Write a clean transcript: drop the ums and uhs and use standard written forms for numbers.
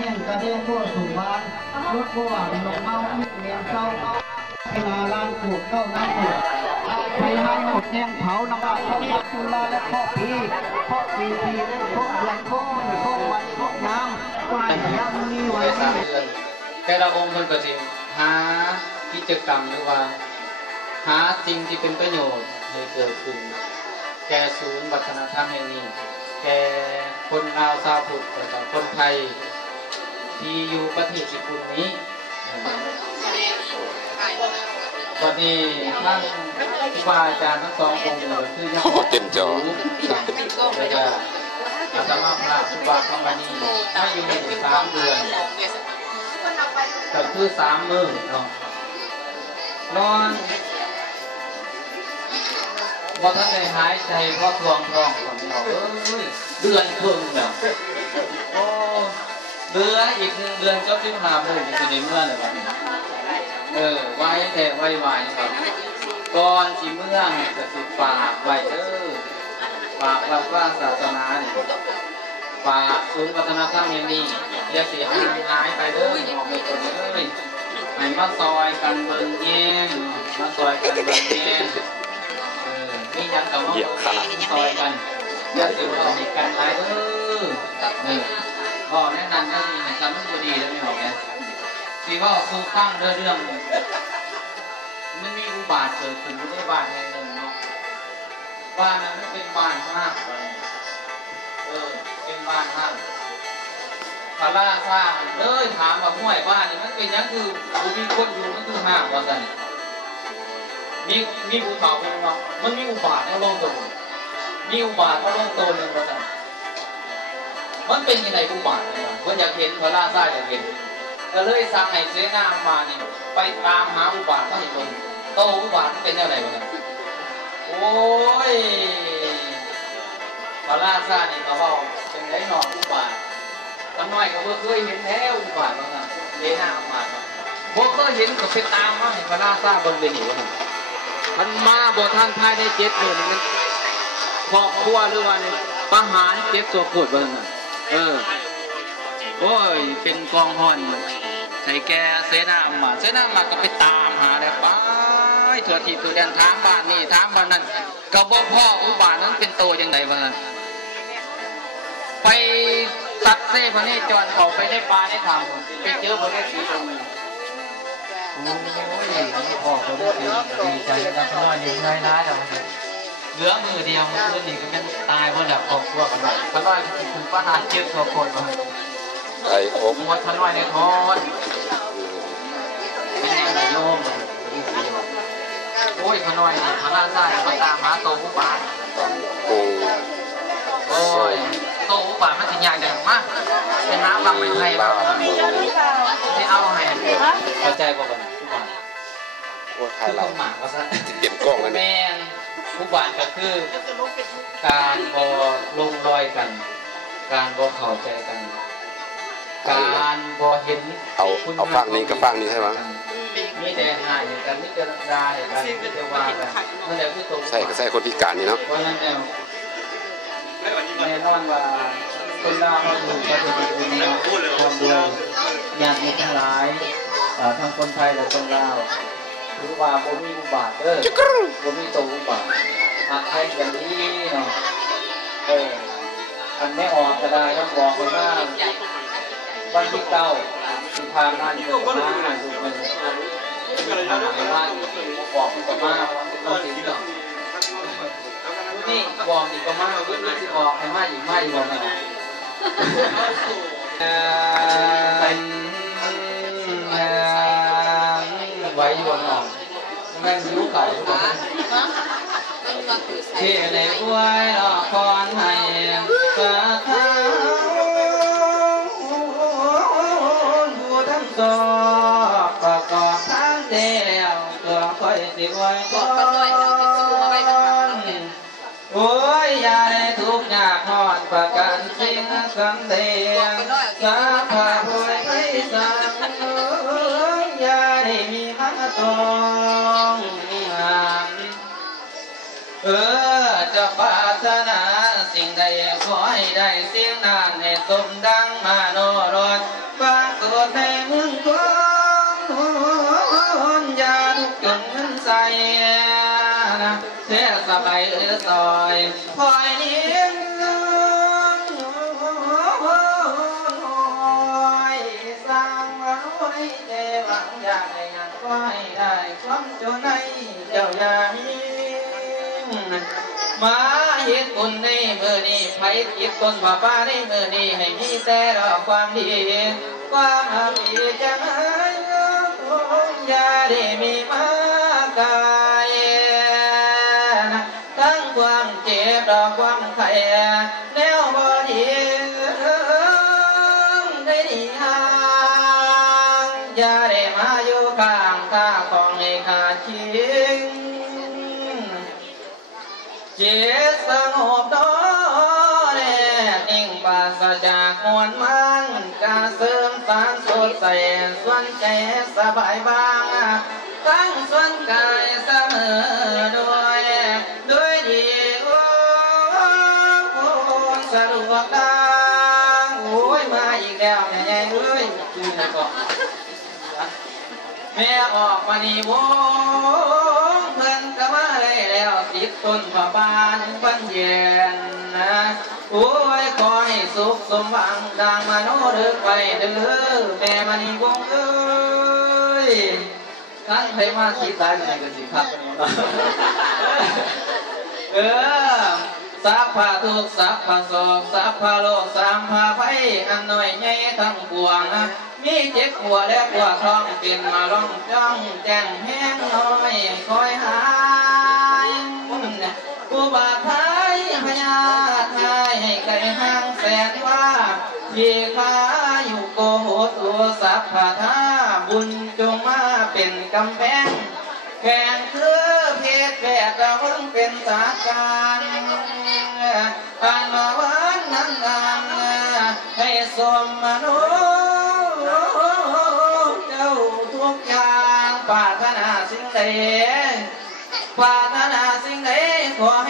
แห้งกระเด้งทั่วสู่บ้านรถบัวลงเมาเมียนเศร้าเวลาล้างขวดเข้าน้ำขวดใช้ให้หมดแห้งเผาน้ำลายเขายักจุลาและข้อปีข้อปีและข้อเดือนข้อวันข้อน้ำวันย่ำนี้วันนี้แต่ละองค์คนก็จะหากิจกรรมหรือว่าหาสิ่งที่เป็นประโยชน์ให้เกิดขึ้นแก่ศูนย์วัฒนธรรมแห่งนี้แก่คนลาวชาวพุทธและคนไทยที่อยู่ประเทศญี่ปุ่นนี้วันนี้ท่านครูบาอาจารย์ทั้งสององค์คือยังเต็มจอและก็อาตมาพระครูบาคำมานีไม่อยู่ใน3 เดือนก็คือ3 มื้อเนาะนอนพอท่านได้หายใจเพราะทวงท้องของเราเดือนครึ่งแล้วโอ้เหลืออีก1 เดือนก็15 มื้อจะได้เมื่อเลยวันนี้ไว้แต่ไว้ครับก่อนที่เมื่อจะสิฝากไว้ฝากรับว่าศาสนาเนี่ยฝากศูนย์วัฒนธรรมอย่างนี้อย่าเสียหายไปออกไปคนเลยให้มาซอยกันเบิ่งแย่งมาซอยกันเบิ่งแย่งมีอย่างกับว่าซอยกันอย่าเสียเอาให้กันหลายพอแนะนำก็ดีให้กันมันดีแล้วไม่ออกเนี่ยที่ว่าสู้ตั้งเรื่องมันมีอุบาทเกิดขึ้นในบ้านแห่งหนึ่งเนาะบ้านนั้นเป็นบ้านห้างเป็นบ้านห้างพระราชาเลยถามว่าห้วยบ้านนี่มันเป็นยังคือมีคนอยู่มันคือห้างว่าสันมีภูเขาเป็นว่ามันมีอุบาทในโลกตัวมีอุบาทในโลกตัวหนึ่งว่าสันมันเป็นยังไงอุบาทเนี่ยคนอยากเห็นพระราชาอยากเห็นก็เลยสั่งให้เสนามานี่ไปตามหาอุบาทมาให้คนโตอุบาทเป็นยังไงวะเนี่ยโอ้ยพระราชานี่เขาบอกเป็นไรหนออุบาทตั้งน้อยก็เคยเห็นแล้วอุบาทว่าเนี่ยเสนามาบ่เคยเห็นก็ไปตามมาให้พระราชาบนเวทีว่ามันมาบ่ท่านภายใน7 เดือนมันครอบครัวหรือว่าเนี่ยประหาร7 ตัวโคตรว่าเนี่ยโอ้ยเป็นกองห่อนใส่แกเสนามาก็ไปตามหาแล้วไปถั่วทีตัวแดนทางบ้านนี่ทางบ้านนั้นก็บอกพ่ออุบาทนั้นเป็นโตยังไงวะนั้นไปตัดเส้พระเนจรเขาไปได้ปลาได้ทางไปเจอพระเนจรตรงนี้โอ้ยพ่อเขาดีใจกันน้อยยิ่งน้อยร้ายแล้วเหลือมือเดียวมือนี่ก็เป็นตายเพราะแบบครอบครัวกันพระน้อยถึงประหาร7 ตัวโคตรมาไอ้โอ้หมดทันวันในทอนเป็นยังไงโยมโอ้ยขน้อยพระราชาเขาตามหาโตผู้ป่าโอ้ยโตผู้ป่ามันสิยากอย่างมากเป็นน้ำลำไม่ไทยแล้วที่เอาให้เข้าใจบอกกันผู้ป่าว่าใครเราหมากว่าซะเปลี่ยนกล้องแล้วแม่ผู้ป่าก็คือการบ่ลงรอยกันการบ่เข้าใจกันการบ่เห็นเอาฟังนี้กับฟังนี้ใช่ไหมมีแต่หายกันมีแต่ด่ากันมีแต่ว่ากันนั่นแหละคือตรงใช่คนพิการนี่เนาะเพราะนั้นแน่นอนว่าคนลาวเขาอยู่ประเทศอื่นเนี่ยความรวยญาติมิตรทั้งหลายทั้งคนไทยและคนลาวถือว่าบ่มีอุบาทบ่มีตัวอุบาทหากใครกันนี้เนาะอันไม่ออกก็ได้ต้องบอกคนว่าวันที่9ที่ผ่านมาอยู่ประมาณทุกคนว่าบอกประมาณวันที่2นี่บอกอีกประมาณวันที่ออกให้มาอีกไม่บอกนะไว้อยู่บนหองแม่งรู้เก่าที่ในอวยหลอกคอนให้กระทำก็ประกอบทั้งเดียวตัวคอยสิไว้ก่อนโอ้ยอย่าได้ทุกข์ยากหอดประกันสิ่งสังเดียสาภาพวยให้สังอย่าได้มีมาตองจะปรารถนาสิ่งใดขอให้ได้สิ่งนั้นให้สมดังมาโนรส เสียสบายซอยคอยนี้สร้างไว้เจ้าอยากได้ยังก็ให้ได้ความจนในเจ้าอย่ามีมาเฮ็ดบุญในมือนี้ไผคิดต้นผ้าป่าในมือนี้ให้มีแต่ดอกความดีความดีจะให้อย่าได้มีมากายทั้งความเจ็บดอกความไข่แนวบ่ดีได้ดีห่างอย่าได้มาอยู่ข้างข้าของให้ขาดทิ้งจิตสงบดอแน่นิ่งปราศจากมวลมันกาเสริมสารสดใสส่วนใจสบายบางตั้งส่วนกายเสมอด้วยดีสะดวกดังโอ้ยมาอีกแล้วแม่ใหญ่เอ้ยชื่อไหนก่อนแม่ออกมานี่วงเพิ่นก็มาได้แล้วติดต้นผ้าป่าปันเย็นนะโอ้ยขอให้สุขสมหวังดังมโนเด้อไปเด้อแม่มานี่วงเอ้ยทั้งใครมาสีตายกันกันสิครับสัพพะทุกสัพพะโศกสัพพะโลกสามพะไฟอันหน่อยใหญ่ทั้งปวงมีเจ็บหัวและปวดท้องเป็นมาล่องจ้องแจ้งแห้งน้อยคอยหายผู้บาดท้ายพญาทายให้ไกลห่างแสนว่าที่ข้าอยู่โกโหตัวสัพพะท่าบุญจงมาเป็นกำแพงแข่งคือเพศแฝดเราเพิ่งเป็นสาการอันมาวันนั้นให้สมมนุษย์เจ้าทุกอย่างปรารถนาสิ่งใดปรารถนาสิ่งใดขอให้